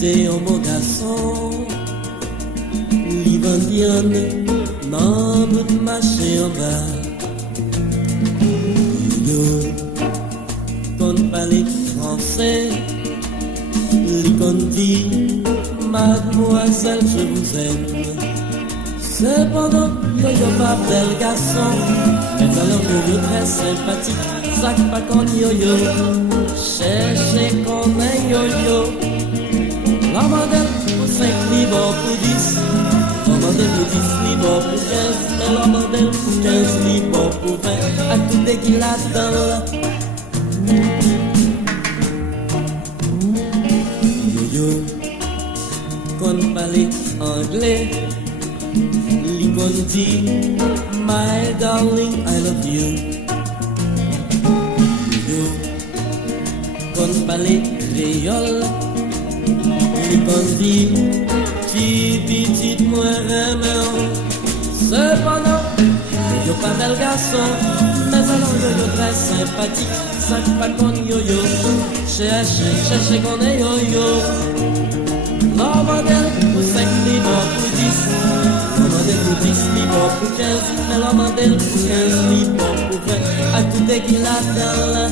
C'est un beau garçon, l'Ivandienne, non, bout marché en bas. Yo, qu'on parle français, l'icon dit, mademoiselle, je vous aime. Cependant, yo pas bel garçon, mais alors yo très sympathique, sac pas qu'on yo-yo, cherchez qu'on est yo-yo. La modèle pour 5 livres pour 10, la modèle pour 10 livres pour 15, mais la modèle pour 15 livres pour 20, à tout dès qu'il attend. Yo-yo, qu'on parle anglais, l'icon dit, my darling, I love you. Yo, qu'on parle créole, l'icon dit, petit moi remède. Cependant, yo pas bel garçon, mais alors yo très sympathique, sac pas qu'on yo-yo, cherchez qu'on est yo-yo. La modèle pour 5 livres pour 10, la modèle pour 10 livres pour 15, mais la modèle pour 15 livres pour 20, à tout dès qu'il attend.